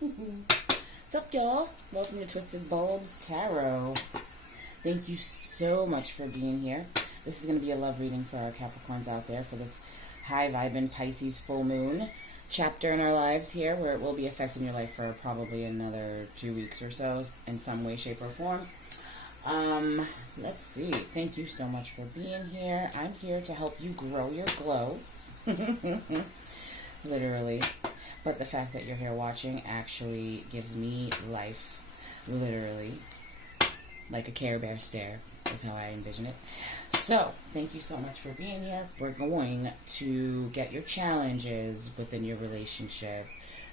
What's up, y'all? Welcome to Twisted Bulbs Tarot. Thank you so much for being here. This is going to be a love reading for our Capricorns out there for this high-vibing Pisces full moon chapter in our lives here, where it will be affecting your life for probably another 2 weeks or so in some way, shape, or form. Let's see. Thank you so much for being here. I'm here to help you grow your glow. Literally. But the fact that you're here watching actually gives me life. Literally. Like a Care Bear stare is how I envision it. So, thank you so much for being here. We're going to get your challenges within your relationship.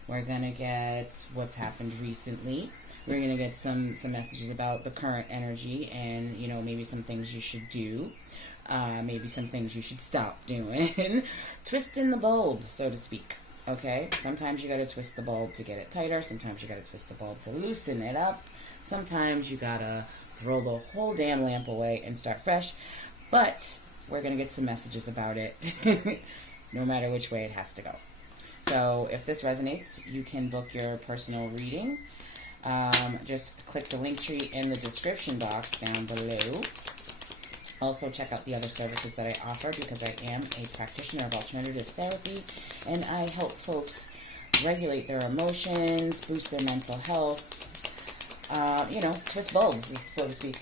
We're going to get what's happened recently. We're going to get some messages about the current energy and, you know, maybe some things you should do. Maybe some things you should stop doing. Twisting the bulb, so to speak. Okay? Sometimes you got to twist the bulb to get it tighter. Sometimes you got to twist the bulb to loosen it up. Sometimes you got to throw the whole damn lamp away and start fresh. But we're going to get some messages about it. No matter which way it has to go. So if this resonates, you can book your personal reading. Just click the link tree in the description box down below. Also, check out the other services that I offer because I am a practitioner of alternative therapy and I help folks regulate their emotions, boost their mental health, you know, twist bulbs, so to speak.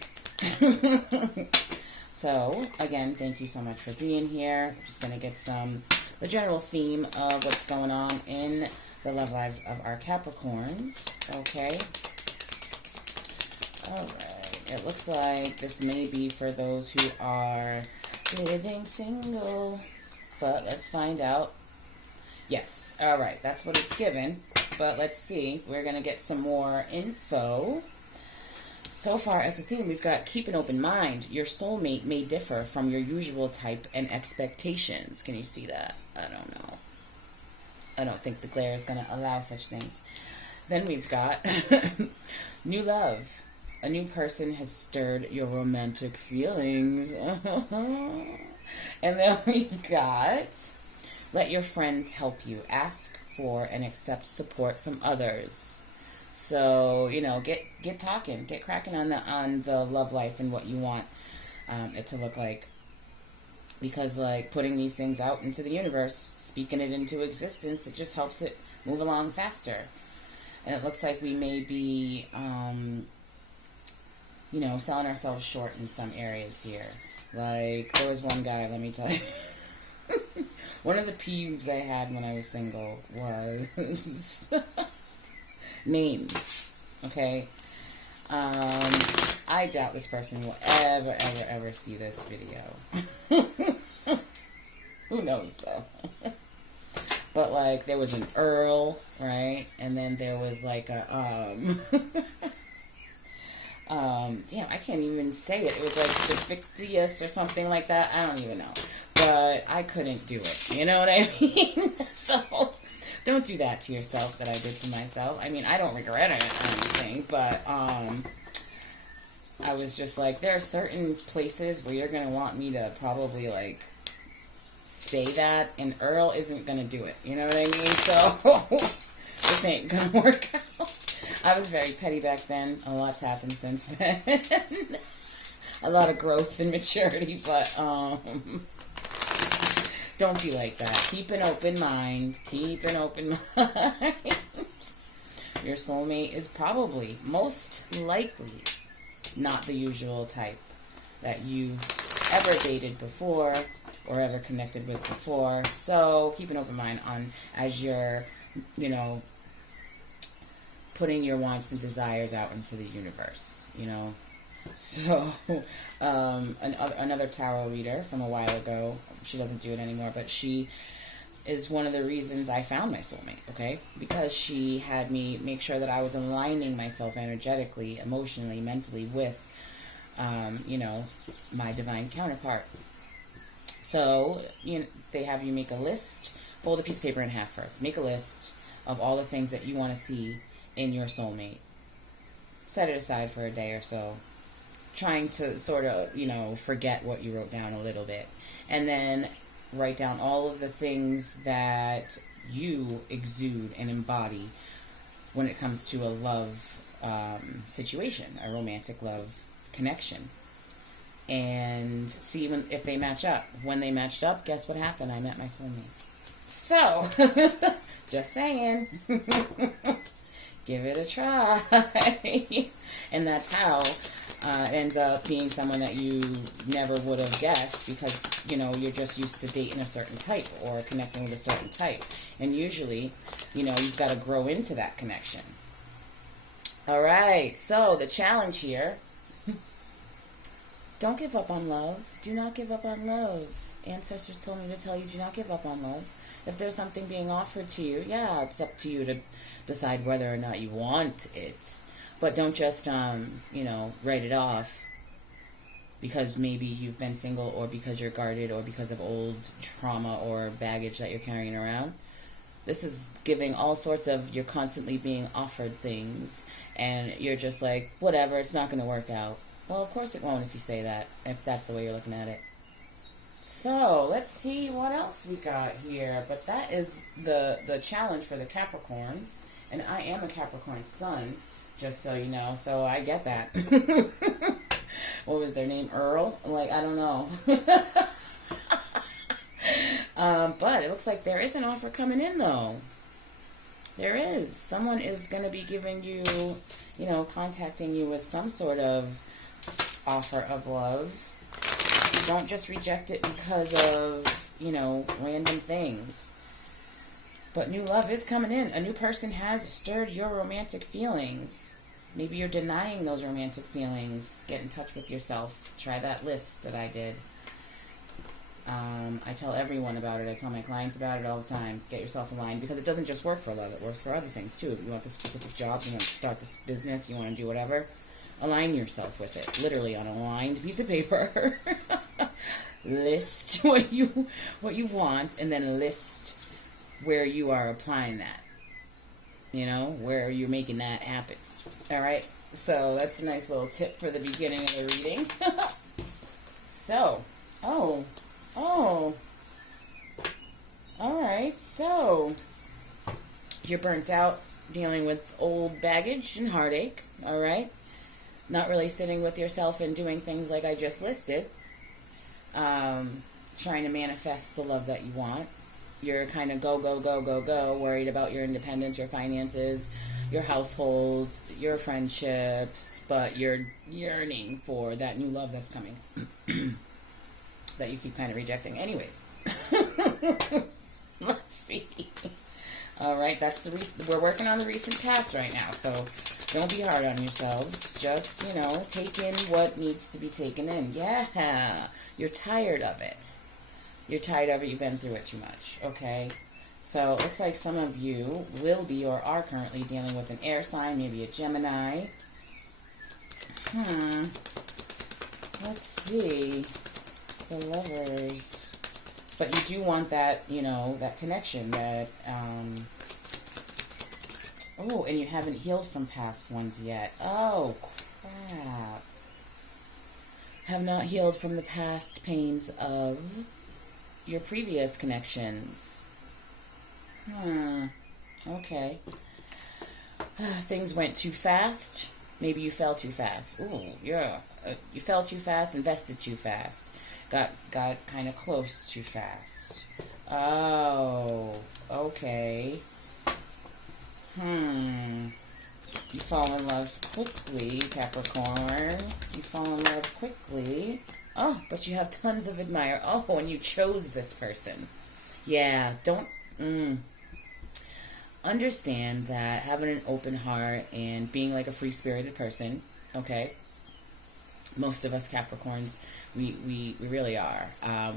So, again, thank you so much for being here. I'm just going to get the general theme of what's going on in the love lives of our Capricorns. Okay. Alright. It looks like this may be for those who are living single. But let's find out. Yes. Alright. That's what it's given. But let's see. We're going to get some more info. So far as the theme, we've got keep an open mind. Your soulmate may differ from your usual type and expectations. Can you see that? I don't know. I don't think the glare is going to allow such things. Then we've got new love. A new person has stirred your romantic feelings. And then we've got let your friends help you. Ask for and accept support from others. So, you know, get talking, get cracking on the love life and what you want it to look like. Because, like, putting these things out into the universe, speaking it into existence, it just helps it move along faster. And it looks like we may be, you know, selling ourselves short in some areas here. Like, there was one guy, let me tell you. One of the peeves I had when I was single was names, okay? I doubt this person will ever see this video. Who knows, though? But, like, there was an Earl, right? And then there was, like, a, damn, I can't even say it. It was, like, Victius or something like that. I don't even know. But I couldn't do it. You know what I mean? So, don't do that to yourself that I did to myself. I mean, I don't regret it or anything, but, I was just like, there are certain places where you're going to want me to probably, like, say that, and Earl isn't going to do it. You know what I mean? So, this ain't going to work out. I was very petty back then. A lot's happened since then. A lot of growth and maturity, but, don't be like that. Keep an open mind. Keep an open mind. Your soulmate is probably, most likely, not the usual type that you've ever dated before or ever connected with before. So keep an open mind on as you're, you know, putting your wants and desires out into the universe, you know. So another tarot reader from a while ago, she doesn't do it anymore, but she is one of the reasons I found my soulmate, okay? Because she had me make sure that I was aligning myself energetically, emotionally, mentally with, you know, my divine counterpart. So, you know, they have you make a list, fold a piece of paper in half first. Make a list of all the things that you want to see in your soulmate. Set it aside for a day or so. Trying to sort of, you know, forget what you wrote down a little bit. And then write down all of the things that you exude and embody when it comes to a love situation, a romantic love connection. And see if they match up. When they matched up, guess what happened? I met my soulmate. So, just saying. Give it a try. And that's how it ends up being someone that you never would have guessed, because, you know, you're just used to dating a certain type or connecting with a certain type. And usually, you know, you've got to grow into that connection. All right, so the challenge here. Don't give up on love. Do not give up on love. Ancestors told me to tell you, do not give up on love. If there's something being offered to you, yeah, it's up to you to decide whether or not you want it. But don't just, you know, write it off because maybe you've been single, or because you're guarded, or because of old trauma or baggage that you're carrying around. This is giving all sorts of, you're constantly being offered things, and you're just like, whatever, it's not going to work out. Well, of course it won't if you say that, if that's the way you're looking at it. So, let's see what else we got here. But that is the challenge for the Capricorns. And I am a Capricorn sun, just so you know. So, I get that. What was their name? Earl? Like, I don't know. But it looks like there is an offer coming in, though. There is. Someone is going to be giving you, you know, contacting you with some sort of offer of love. Don't just reject it because of, you know, random things. But new love is coming in. A new person has stirred your romantic feelings. Maybe you're denying those romantic feelings. Get in touch with yourself. Try that list that I did. I tell everyone about it. I tell my clients about it all the time. Get yourself aligned, because it doesn't just work for love. It works for other things too. If you want the specific job, you want to start this business, you want to do whatever, align yourself with it. Literally on a lined piece of paper. List what you want, and then list where you are applying that. You know, where you're making that happen. Alright, so that's a nice little tip for the beginning of the reading. So, alright, so you're burnt out dealing with old baggage and heartache, alright? Not really sitting with yourself and doing things like I just listed. Trying to manifest the love that you want. You're kind of go, worried about your independence, your finances, your household, your friendships, but you're yearning for that new love that's coming that you keep kind of rejecting. Anyways, let's see. All right, that's we're working on the recent past right now, so don't be hard on yourselves. Just, you know, take in what needs to be taken in. Yeah, you're tired of it. You're tired of it. You've been through it too much. Okay. So, it looks like some of you will be or are currently dealing with an air sign, maybe a Gemini. Let's see. The Lovers. But you do want that, you know, that connection, that, oh, and you haven't healed from past ones yet. Oh, crap. Have not healed from the past pains of your previous connections. Okay. Things went too fast. Maybe you fell too fast. Ooh, yeah. You fell too fast, invested too fast. Got kind of close too fast. Oh, okay. You fall in love quickly, Capricorn. You fall in love quickly. Oh, but you have tons of admire. Oh, and you chose this person. Yeah, don't... Understand that having an open heart and being like a free-spirited person, okay? Most of us Capricorns, we really are.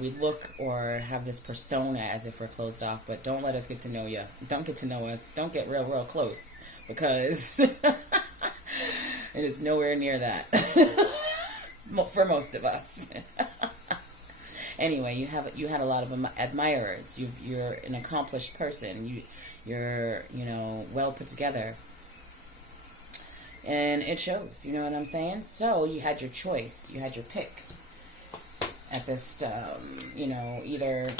We look or have this persona as if we're closed off, but don't let us get to know you. Don't get to know us. Don't get real close, because it is nowhere near that for most of us. Anyway, you had a lot of admirers. You're an accomplished person. You're, you know, well put together. And it shows, you know what I'm saying? So, you had your choice. You had your pick at this, you know, either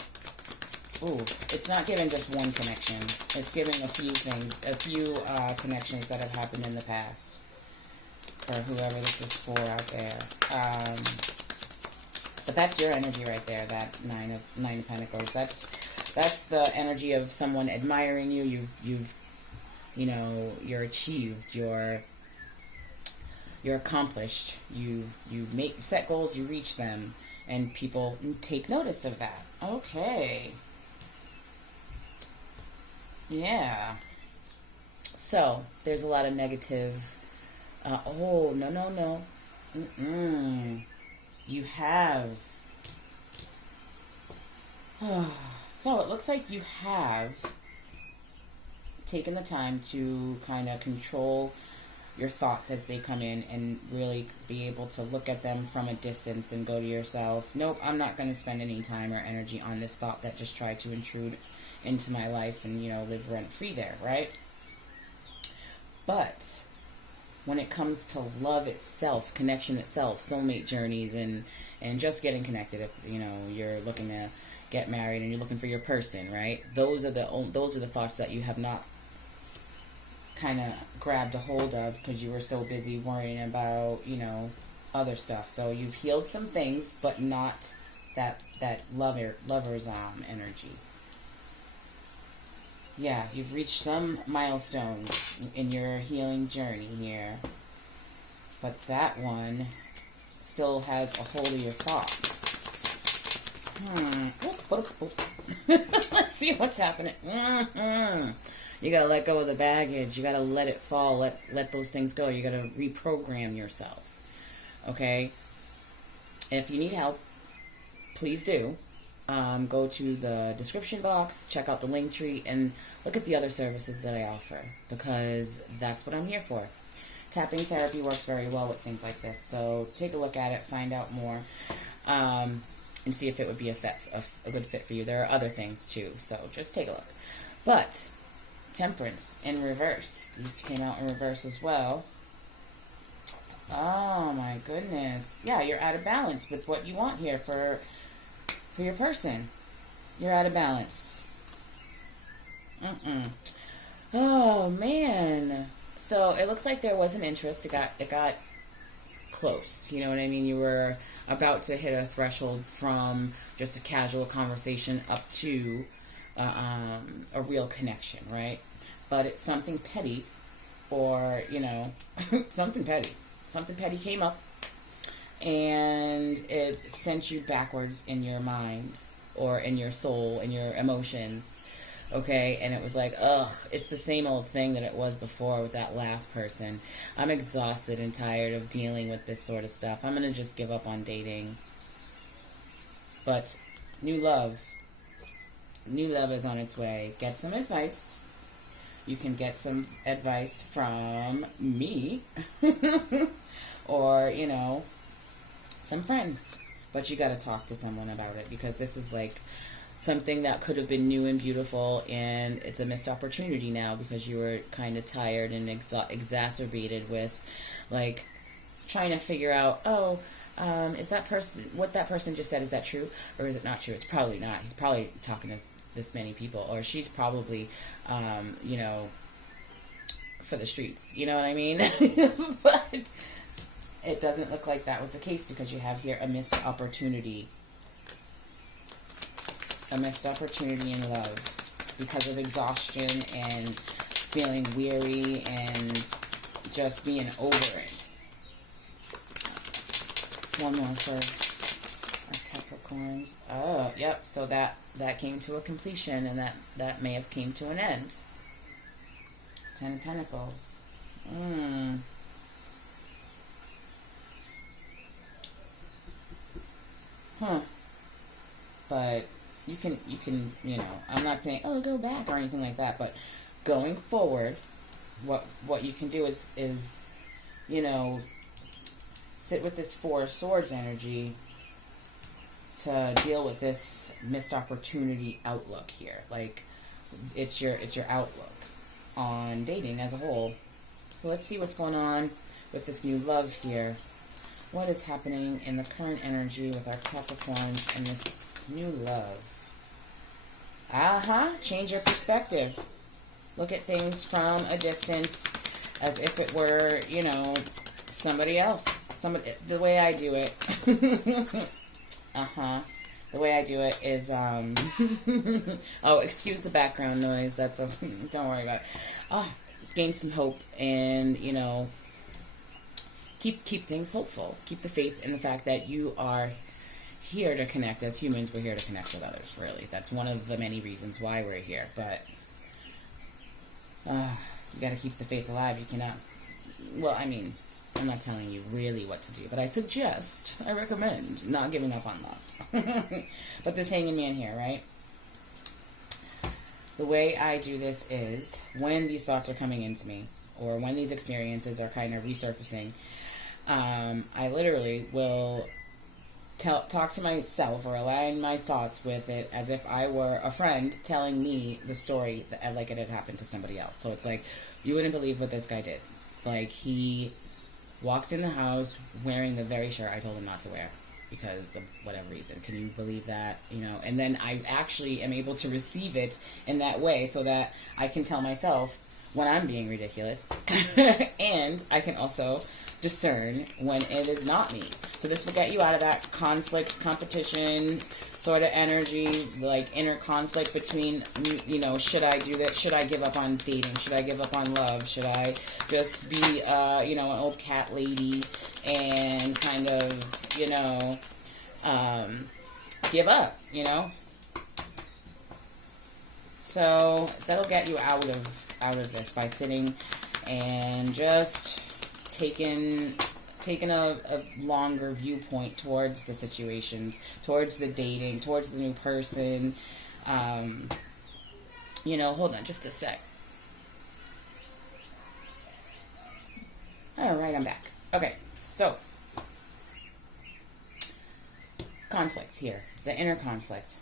Ooh, it's not giving just one connection. It's giving a few things, a few connections that have happened in the past for whoever this is for out there. But that's your energy right there. That Nine of Pentacles. That's the energy of someone admiring you. You've you know, you're achieved. You're accomplished. You set goals. You reach them, and people take notice of that. Okay. Yeah. So, there's a lot of negative... oh, no. You have... so, it looks like you have taken the time to kind of control your thoughts as they come in and really be able to look at them from a distance and go to yourself, nope, I'm not going to spend any time or energy on this thought that just tried to intrude into my life and, you know, live rent-free there, right? But when it comes to love itself, connection itself, soulmate journeys, and just getting connected, if, you know, you're looking to get married and you're looking for your person, right? Those are the thoughts that you have not kind of grabbed a hold of because you were so busy worrying about, you know, other stuff. So you've healed some things, but not that lover's energy. Yeah, you've reached some milestones in your healing journey here, but that one still has a hold of your thoughts. Let's see what's happening. You gotta let go of the baggage. You gotta let it fall. Let those things go. You gotta reprogram yourself. Okay? If you need help, please do. Go to the description box, check out the link tree, and look at the other services that I offer, because that's what I'm here for. Tapping therapy works very well with things like this, so take a look at it, find out more, and see if it would be a good fit for you. There are other things too, so just take a look. But Temperance in reverse. These came out in reverse as well. Oh my goodness. Yeah, you're out of balance with what you want here for your person. You're out of balance. Oh man. So it looks like there was an interest. It got close. You know what I mean? You were about to hit a threshold from just a casual conversation up to a real connection, right? But it's something petty, or, you know, something petty. Something petty came up, and it sent you backwards in your mind, or in your soul, in your emotions, okay? And it was like, ugh, it's the same old thing that it was before with that last person. I'm exhausted and tired of dealing with this sort of stuff. I'm going to just give up on dating. But new love is on its way. Get some advice. You can get some advice from me or, you know, some friends. But you got to talk to someone about it, because this is like something that could have been new and beautiful, and it's a missed opportunity now because you were kind of tired and exacerbated with, like, trying to figure out, oh, is that person, what that person just said, is that true or is it not true? It's probably not. He's probably talking to this many people, or she's probably, you know, for the streets, you know what I mean? But it doesn't look like that was the case, because you have here a missed opportunity. A missed opportunity in love because of exhaustion and feeling weary and just being over it. One more for our Capricorns. Oh, yep. So that came to a completion, and that may have came to an end. 10 of Pentacles. But you can, you know, I'm not saying, oh, go back or anything like that, but going forward, what you can do is, you know, sit with this Four of Swords energy to deal with this missed opportunity outlook here. Like, it's your outlook on dating as a whole. So let's see what's going on with this new love here. What is happening in the current energy with our Capricorns and this new love? Change your perspective. Look at things from a distance as if it were, you know, somebody else. The way I do it. The way I do it is, oh, excuse the background noise. Don't worry about it. Gain some hope and, you know, keep things hopeful. Keep the faith in the fact that you are here to connect. As humans, we're here to connect with others, really. That's one of the many reasons why we're here. But you got to keep the faith alive. You cannot, well, I mean, I'm not telling you really what to do, but I recommend not giving up on love. But this hanging man here, right? The way I do this is when these thoughts are coming into me, or when these experiences are kind of resurfacing, I literally will talk to myself or align my thoughts with it as if I were a friend telling me the story like it had happened to somebody else. So it's like, you wouldn't believe what this guy did. Like, he walked in the house wearing the very shirt I told him not to wear because of whatever reason. Can you believe that? You know, and then I actually am able to receive it in that way so that I can tell myself when I'm being ridiculous and I can also discern when it is not me. So this will get you out of that conflict, competition sort of energy, like inner conflict between, you know, should I do that? Should I give up on dating? Should I give up on love? Should I just be, you know, an old cat lady and kind of, you know, give up, you know? So that'll get you out of this by sitting and just taking a longer viewpoint towards the situations, towards the dating, towards the new person. You know, hold on just a sec. All right, I'm back. Okay, so conflict here, the inner conflict.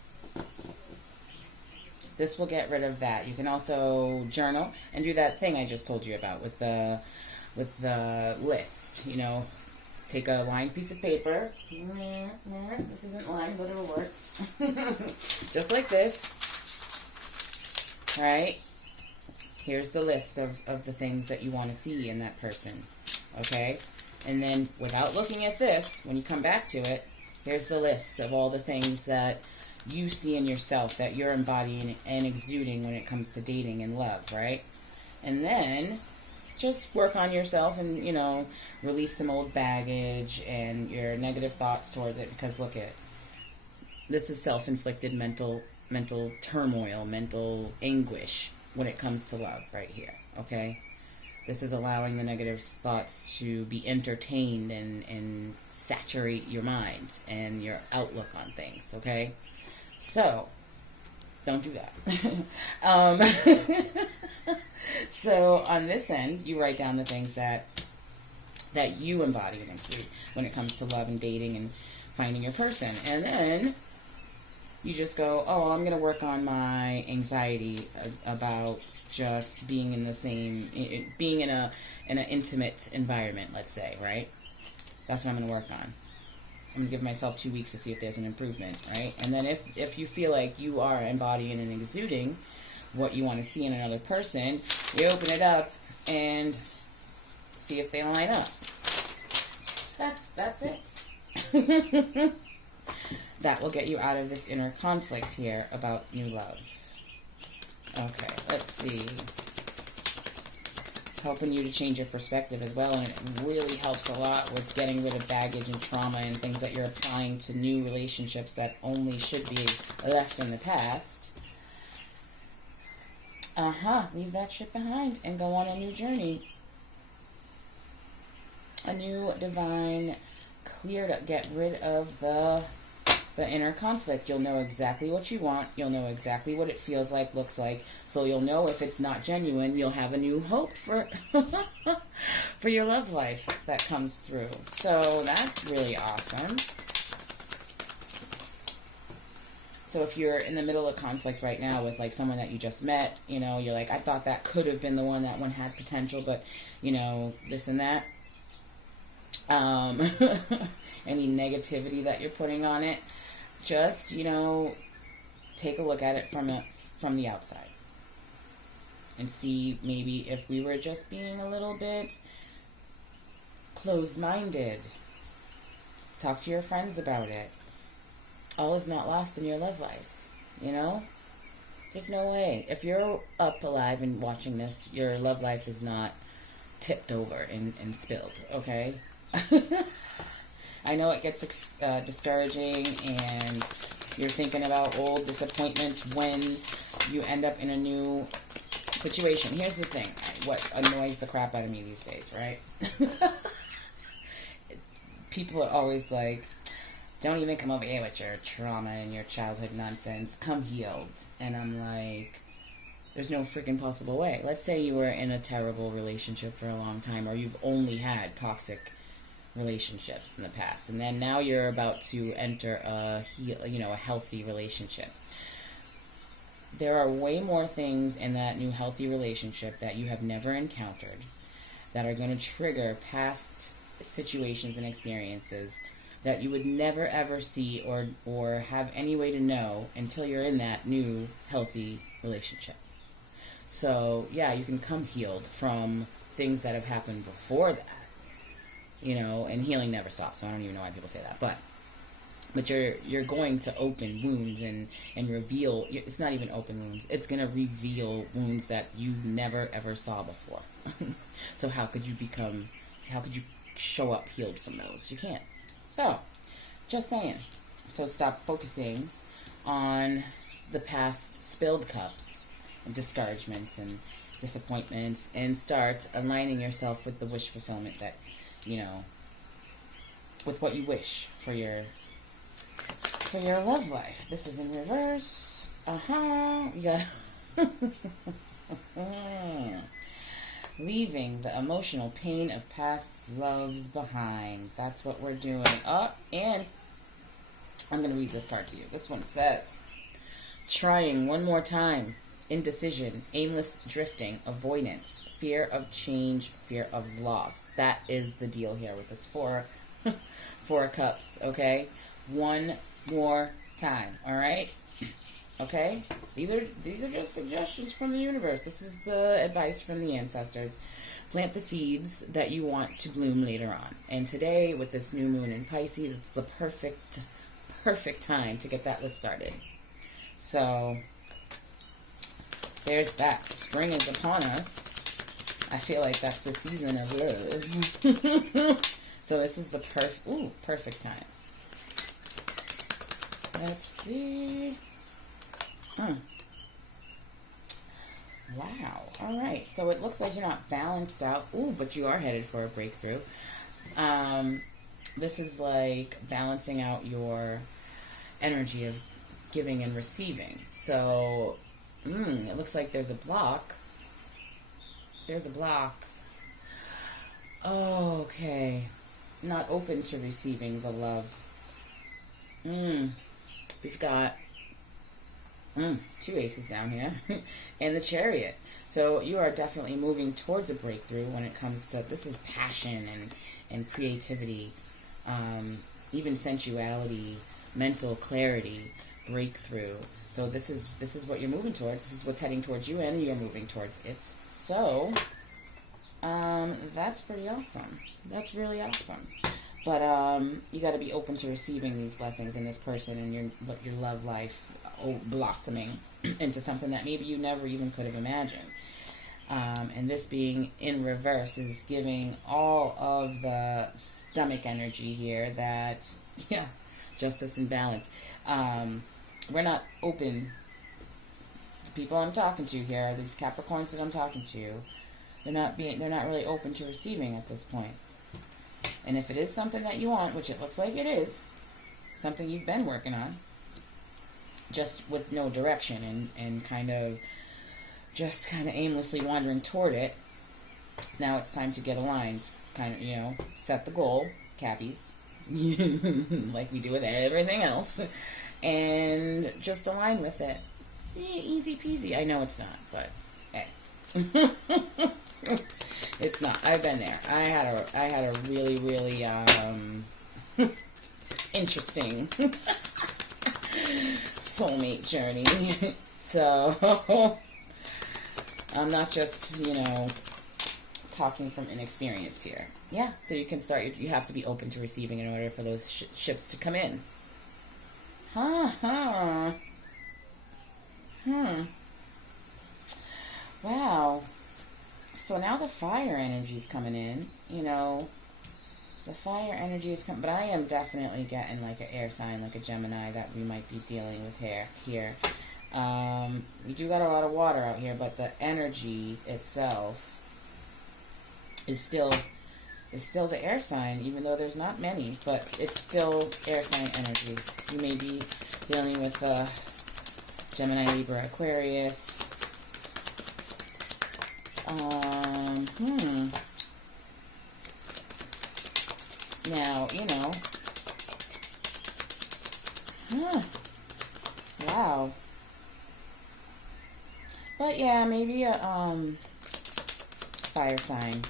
This will get rid of that. You can also journal and do that thing I just told you about with the list. You know, take a lined piece of paper. This isn't lined, but it'll work. Just like this. Right? Here's the list of the things that you want to see in that person. Okay? And then, without looking at this, when you come back to it, here's the list of all the things that you see in yourself, that you're embodying and exuding when it comes to dating and love, right? And then just work on yourself and, you know, release some old baggage and your negative thoughts towards it, because look at, this is self-inflicted mental turmoil, mental anguish when it comes to love right here, okay? This is allowing the negative thoughts to be entertained and saturate your mind and your outlook on things, okay? So, don't do that. So, on this end, you write down the things that you embody and exude when it comes to love and dating and finding your person. And then you just go, oh, well, I'm going to work on my anxiety about just being in the same, being in an intimate environment, let's say, right? That's what I'm going to work on. I'm going to give myself 2 weeks to see if there's an improvement, right? And then if you feel like you are embodying and exuding what you want to see in another person, you open it up and see if they line up. That's it. That will get you out of this inner conflict here about new love. Okay, let's see. Helping you to change your perspective as well, and it really helps a lot with getting rid of baggage and trauma and things that you're applying to new relationships that only should be left in the past. Leave that shit behind and go on a new journey. A new divine, cleared up, get rid of the inner conflict. You'll know exactly what you want. You'll know exactly what it feels like, looks like. So you'll know if it's not genuine. You'll have a new hope for for your love life that comes through. So that's really awesome. So if you're in the middle of conflict right now with like someone that you just met, you know, you're like, I thought that could have been the one, that one had potential, but, you know, this and that. Any negativity that you're putting on it, just, you know, take a look at it from the outside and see maybe if we were just being a little bit closed-minded. Talk to your friends about it. All is not lost in your love life, you know? There's no way. If you're up alive and watching this, your love life is not tipped over and spilled, okay? I know it gets discouraging, and you're thinking about old disappointments when you end up in a new situation. Here's the thing. What annoys the crap out of me these days, right? People are always like, don't even come over here with your trauma and your childhood nonsense. Come healed. And I'm like, there's no freaking possible way. Let's say you were in a terrible relationship for a long time, or you've only had toxic relationships in the past, and then now you're about to enter a healthy relationship. There are way more things in that new healthy relationship that you have never encountered that are going to trigger past situations and experiences that you would never ever see or have any way to know until you're in that new healthy relationship. So yeah, you can come healed from things that have happened before that, and healing never stops, so I don't even know why people say that, but you're going to open wounds and reveal. It's not even open wounds, it's going to reveal wounds that you never ever saw before. So how could you show up healed from those? You can't. So, just saying. So stop focusing on the past spilled cups and discouragements and disappointments, and start aligning yourself with the wish fulfillment that, with what you wish for your love life. This is in reverse. You got leaving the emotional pain of past loves behind. That's what we're doing. And I'm going to read this card to you. This one says, trying one more time. Indecision, aimless drifting, avoidance, fear of change, fear of loss. That is the deal here with this four of cups, okay? One more time, all right? Okay? These are just suggestions from the universe. This is the advice from the ancestors. Plant the seeds that you want to bloom later on. And today, with this new moon in Pisces, it's the perfect time to get that list started. So there's that. Spring is upon us. I feel like that's the season of love. So this is the perfect time. Let's see. Wow. All right. So it looks like you're not balanced out. But you are headed for a breakthrough. This is like balancing out your energy of giving and receiving. So it looks like there's a block. Okay. Not open to receiving the love. We've got 2 aces down here. And the Chariot. So you are definitely moving towards a breakthrough when it comes to, this is passion and creativity, even sensuality, mental clarity, breakthrough. So this is what you're moving towards. This is what's heading towards you, and you're moving towards it. So that's pretty awesome. That's really awesome. But you got to be open to receiving these blessings and this person and your love life blossoming into something that maybe you never even could have imagined. And this being in reverse is giving all of the stomach energy here that, justice and balance. We're not open. The people I'm talking to here, these Capricorns that I'm talking to, they're not really open to receiving at this point. And if it is something that you want, which it looks like it is, something you've been working on, just with no direction and kind of aimlessly wandering toward it, now it's time to get aligned. Set the goal, Cappies, like we do with everything else, and just align with it. Easy peasy. I know it's not, but hey. It's not. I've been there. I had a really, really interesting soulmate journey. So, I'm not just, you know, talking from inexperience here. Yeah, so you can start, you have to be open to receiving in order for those ships to come in. Wow. So now the fire energy is coming in, you know. The fire energy is coming, but I am definitely getting like an air sign, like a Gemini that we might be dealing with here. We do got a lot of water out here, but the energy itself is still the air sign, even though there's not many, but it's still air sign energy. You may be dealing with Gemini, Libra, Aquarius. Now, you know, wow. But yeah, maybe a fire sign.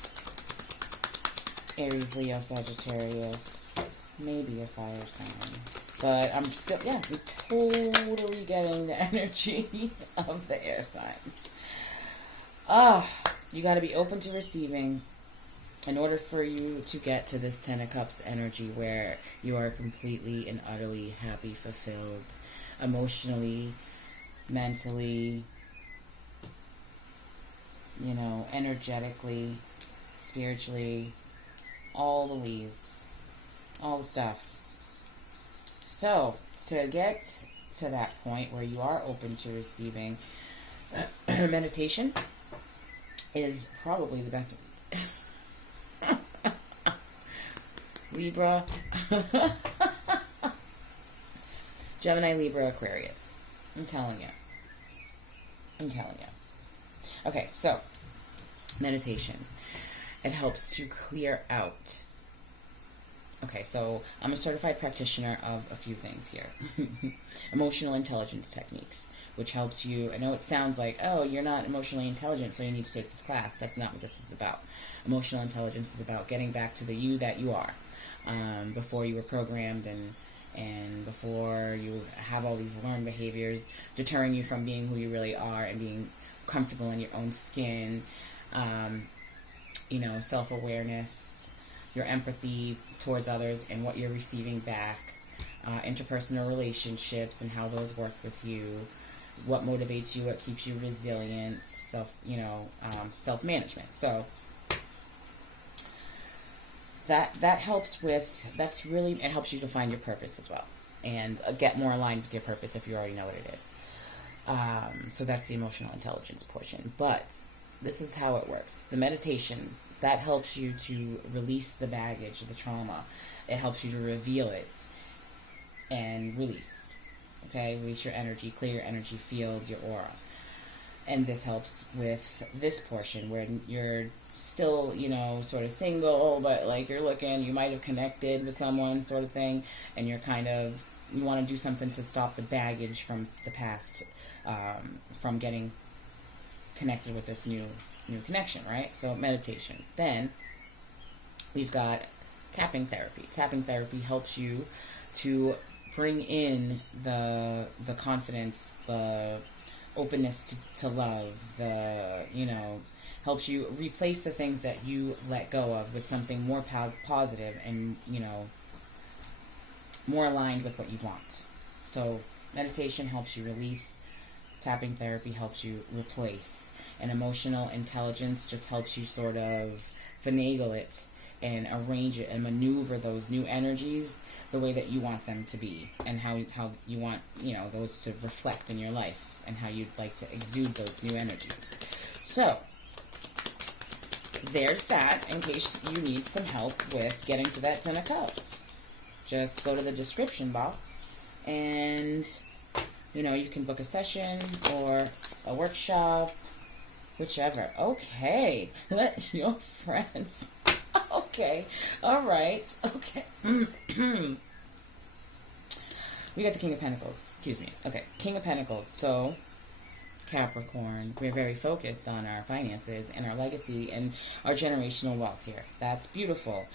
Aries, Leo, Sagittarius. Maybe a fire sign. But I'm still, yeah, I'm totally getting the energy of the air signs. You got to be open to receiving in order for you to get to this Ten of Cups energy where you are completely and utterly happy, fulfilled, emotionally, mentally, you know, energetically, spiritually, all the leaves, all the stuff. So, to get to that point where you are open to receiving, meditation is probably the best. Libra, Gemini, Libra, Aquarius. I'm telling you. Okay, so, meditation. It helps to clear out. Okay, so I'm a certified practitioner of a few things here. Emotional intelligence techniques, which helps you, I know it sounds like, oh, you're not emotionally intelligent, so you need to take this class. That's not what this is about. Emotional intelligence is about getting back to the you that you are, before you were programmed and before you have all these learned behaviors deterring you from being who you really are and being comfortable in your own skin, you know, self-awareness, your empathy towards others and what you're receiving back, interpersonal relationships and how those work with you, what motivates you, what keeps you resilient, self-management. So that helps with, it helps you to find your purpose as well and get more aligned with your purpose if you already know what it is. So that's the emotional intelligence portion. But this is how it works. The meditation, that helps you to release the baggage, the trauma. It helps you to reveal it and release. Okay? Release your energy, clear your energy field, your aura. And this helps with this portion where you're still, you know, sort of single, but like you're looking, you might have connected with someone sort of thing, and you're kind of, you want to do something to stop the baggage from the past, from getting connected with this new connection, right? So meditation. Then we've got tapping therapy. Tapping therapy helps you to bring in the confidence, the openness to love, helps you replace the things that you let go of with something more positive and, more aligned with what you want. So meditation helps you release. Tapping therapy helps you replace. And emotional intelligence just helps you sort of finagle it and arrange it and maneuver those new energies the way that you want them to be and how you want, those to reflect in your life and how you'd like to exude those new energies. So, there's that in case you need some help with getting to that 10 of Cups. Just go to the description box and, you can book a session or a workshop, whichever. Okay, let your friends. Okay, all right, okay. We got the King of Pentacles, excuse me. Okay, King of Pentacles. So, Capricorn, we're very focused on our finances and our legacy and our generational wealth here. That's beautiful.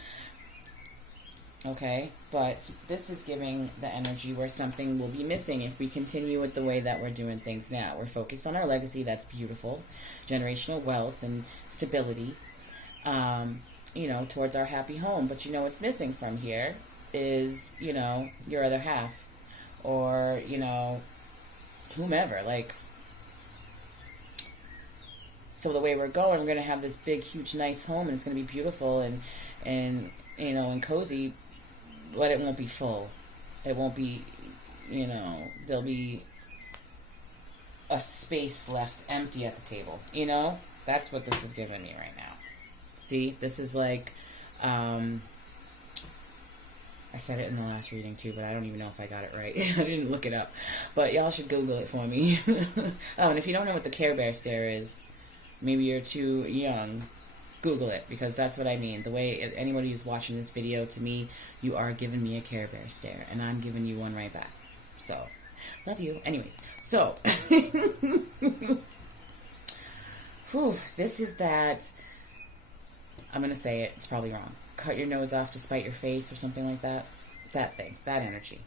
Okay, but this is giving the energy where something will be missing if we continue with the way that we're doing things now. We're focused on our legacy. That's beautiful. Generational wealth and stability, you know, towards our happy home. But you know what's missing from here is, you know, your other half, or, you know, whomever. Like, so the way we're going, we're going to have this big, huge, nice home, and it's going to be beautiful and you know, and cozy, but it won't be full. It won't be, you know, there'll be a space left empty at the table. You know, that's what this is giving me right now. See, this is like, I said it in the last reading too, but I don't even know if I got it right. I didn't look it up, but y'all should Google it for me. Oh, and if you don't know what the Care Bear stare is, maybe you're too young, Google it, because that's what I mean. The way anybody who's watching this video, to me, you are giving me a Care Bear stare, and I'm giving you one right back. So, love you. Anyways, so, whew, this is that, I'm going to say it, it's probably wrong. Cut your nose off to spite your face or something like that. That thing, that energy.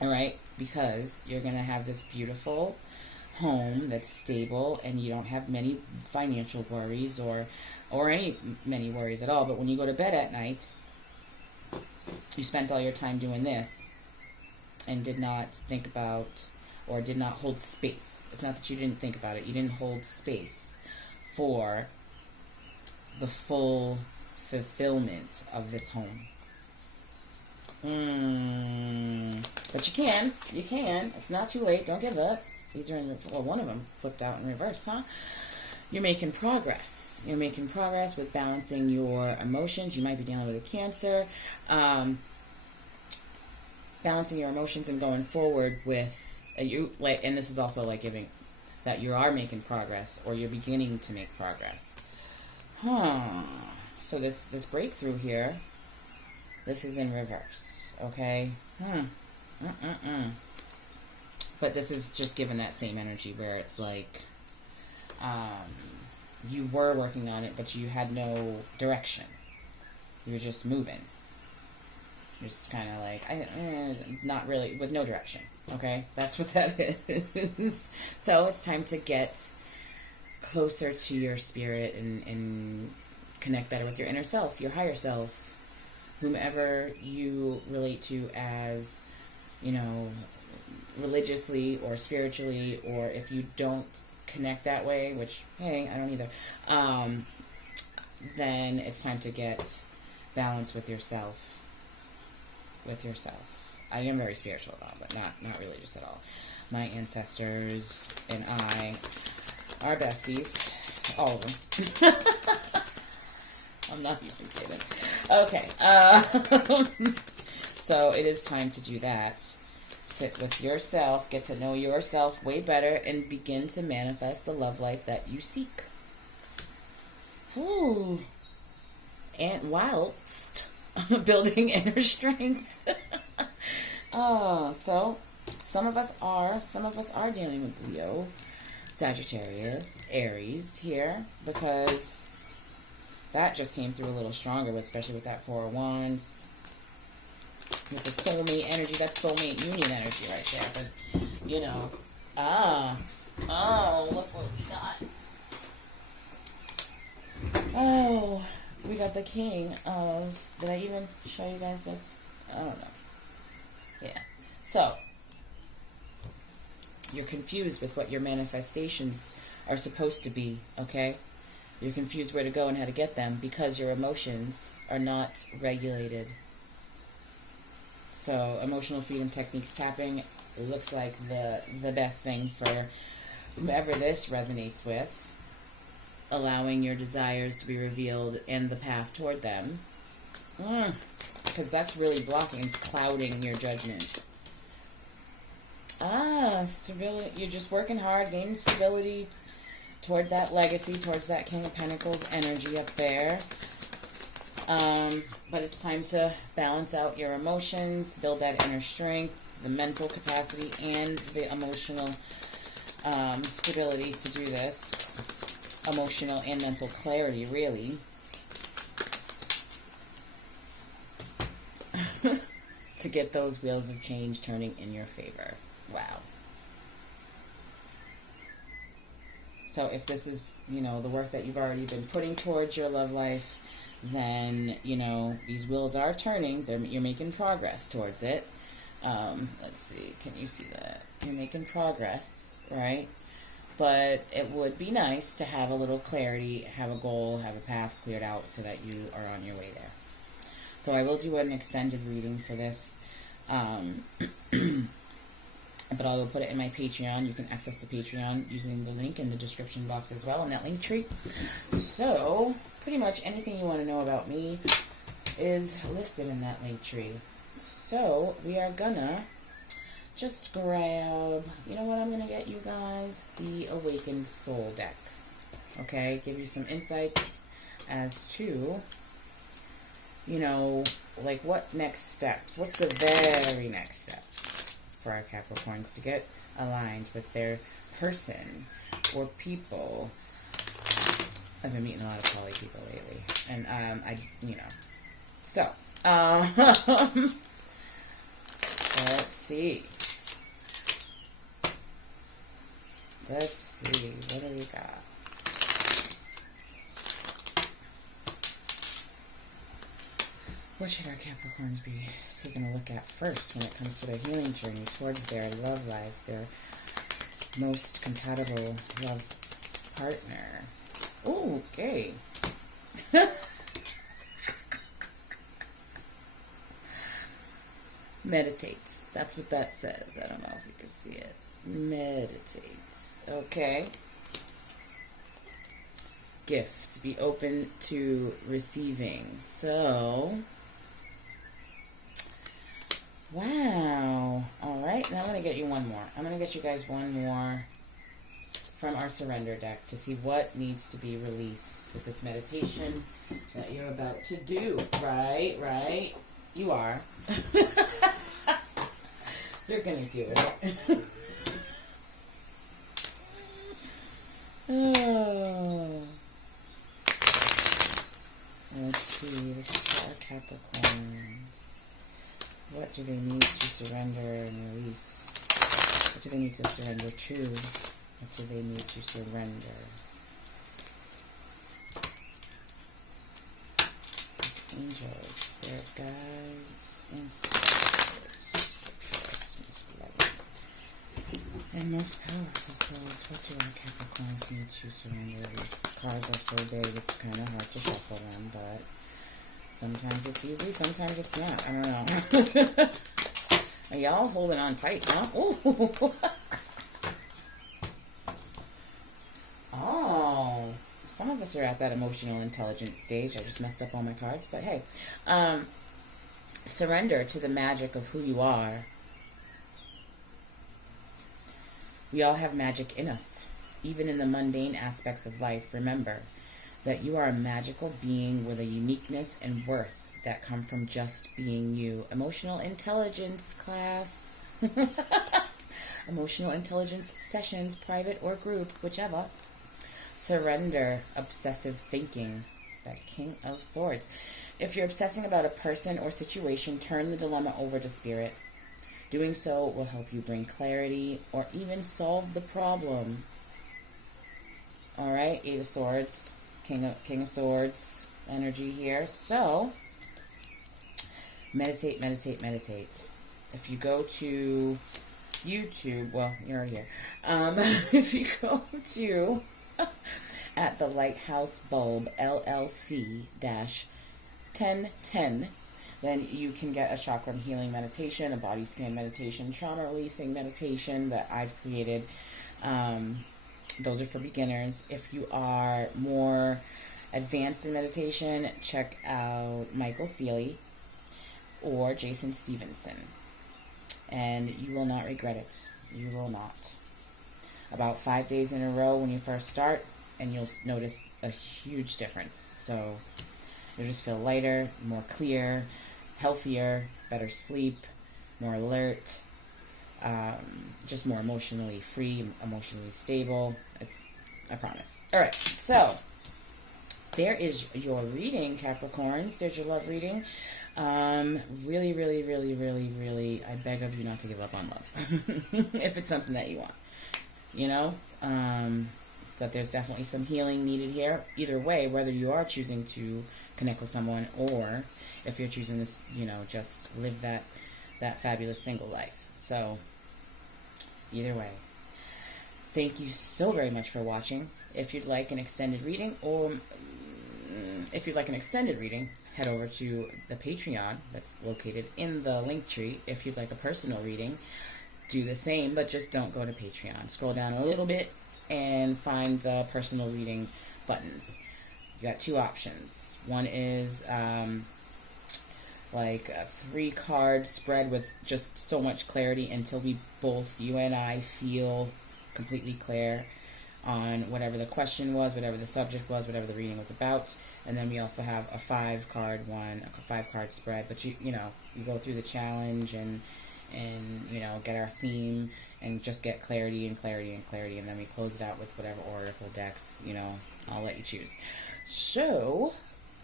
Alright? Because you're going to have this beautiful home that's stable, and you don't have many financial worries or many worries at all. But when you go to bed at night, you spent all your time doing this and did not think about, or did not hold space. It's not that you didn't think about it. You didn't hold space for the full fulfillment of this home. But you can. It's not too late. Don't give up. These are in, well, one of them flipped out in reverse, huh? You're making progress. You're making progress with balancing your emotions. You might be dealing with a Cancer. Balancing your emotions and going forward with, and this is also like giving that you are making progress, or you're beginning to make progress. So this breakthrough here, this is in reverse, okay? But this is just given that same energy where it's like, you were working on it, but you had no direction. You were just moving. Just kind of like, not really, with no direction, okay? That's what that is. So it's time to get closer to your spirit and connect better with your inner self, your higher self, whomever you relate to as, you know, religiously or spiritually, or if you don't connect that way, which, hey, I don't either, then it's time to get balance with yourself. I am very spiritual though, but not religious at all. My ancestors and I are besties. All of them. I'm not even kidding. Okay. So it is time to do that. Sit with yourself, get to know yourself way better, and begin to manifest the love life that you seek. Ooh. And whilst building inner strength. So some of us are dealing with Leo, Sagittarius, Aries here, because that just came through a little stronger, especially with that Four of Wands. With the soulmate energy, that's soulmate union energy right there. But, you know, look what we got. Oh, we got the King of, did I even show you guys this? I don't know. Yeah. So, you're confused with what your manifestations are supposed to be, okay? You're confused where to go and how to get them because your emotions are not regulated. So, emotional freedom techniques tapping looks like the best thing for whomever this resonates with. Allowing your desires to be revealed and the path toward them. Because that's really blocking, it's clouding your judgment. Stability. You're just working hard, gaining stability toward that legacy, towards that King of Pentacles energy up there. But it's time to balance out your emotions, build that inner strength, the mental capacity, and the emotional stability to do this. Emotional and mental clarity, really. to get those wheels of change turning in your favor. Wow. So if this is, you know, the work that you've already been putting towards your love life, then, you know, these wheels are turning. You're making progress towards it. Let's see. Can you see that? You're making progress, right? But it would be nice to have a little clarity, have a goal, have a path cleared out so that you are on your way there. So I will do an extended reading for this. But I will put it in my Patreon. You can access the Patreon using the link in the description box as well, in that link tree. So, pretty much anything you want to know about me is listed in that link tree. So, we are gonna just grab, you know what I'm gonna get you guys? The Awakened Soul deck. Okay? Give you some insights as to, you know, like what next steps? What's the very next step for our Capricorns to get aligned with their person or people? I've been meeting a lot of poly people lately, and you know, so let's see. Let's see, what do we got? What should our Capricorns be taking a look at first when it comes to their healing journey towards their love life, their most compatible love partner? Ooh, okay. Meditate. That's what that says. I don't know if you can see it. Meditate. Okay. Gift. Be open to receiving. So, wow. Alright, now I'm going to get you one more. I'm going to get you guys one more from our Surrender deck to see what needs to be released with this meditation that you're about to do. Right? You are. You're going to do it. Oh. Let's see, this is for our Capricorns. What do they need to surrender and release? What do they need to surrender to? What do they need to surrender? Angels, spirit guides, ancestors, and most powerful souls. What do our Capricorns need to surrender? These cards are so big, it's kind of hard to shuffle them, but sometimes it's easy, sometimes it's not. I don't know. Are y'all holding on tight, huh? Ooh. Oh. Some of us are at that emotional intelligence stage. I just messed up all my cards, but hey. Surrender to the magic of who you are. We all have magic in us, even in the mundane aspects of life. Remember that you are a magical being with a uniqueness and worth that come from just being you. Emotional intelligence class. Emotional intelligence sessions, private or group, whichever. Surrender obsessive thinking. That King of Swords. If you're obsessing about a person or situation, turn the dilemma over to Spirit. Doing so will help you bring clarity or even solve the problem. Alright, Eight of Swords, King of Swords energy here. So, meditate, meditate, meditate. If you go to YouTube, well, you're already here. If you go to at the Lighthouse Bulb LLC -1010, then you can get a chakra healing meditation, a body scan meditation, trauma releasing meditation that I've created. Those are for beginners. If you are more advanced in meditation, check out Michael Seeley or Jason Stevenson. And you will not regret it. You will not. About 5 days in a row when you first start, and you'll notice a huge difference. So you'll just feel lighter, more clear, healthier, better sleep, more alert, just more emotionally free, emotionally stable. I promise. Alright, so there is your reading, Capricorns. There's your love reading. Really, really, really, really, really, I beg of you not to give up on love. If it's something that you want. You know? But there's definitely some healing needed here. Either way, whether you are choosing to connect with someone or if you're choosing this, you know, just live that fabulous single life. So, either way. Thank you so very much for watching. If you'd like an extended reading, or if you'd like an extended reading, head over to the Patreon that's located in the link tree. If you'd like a personal reading, do the same, but just don't go to Patreon. Scroll down a little bit and find the personal reading buttons. You got two options. One is like a 3-card spread with just so much clarity until we both, you and I, feel completely clear on whatever the question was, whatever the subject was, whatever the reading was about. And then we also have a 5-card one, a 5-card spread. But you know, you go through the challenge and you know, get our theme and just get clarity and clarity and clarity, and then we close it out with whatever oracle decks, you know, I'll let you choose. So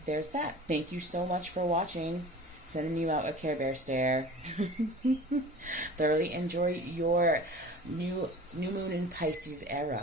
there's that. Thank you so much for watching. Sending you out a Care Bear stare. Thoroughly enjoy your new moon in Pisces era.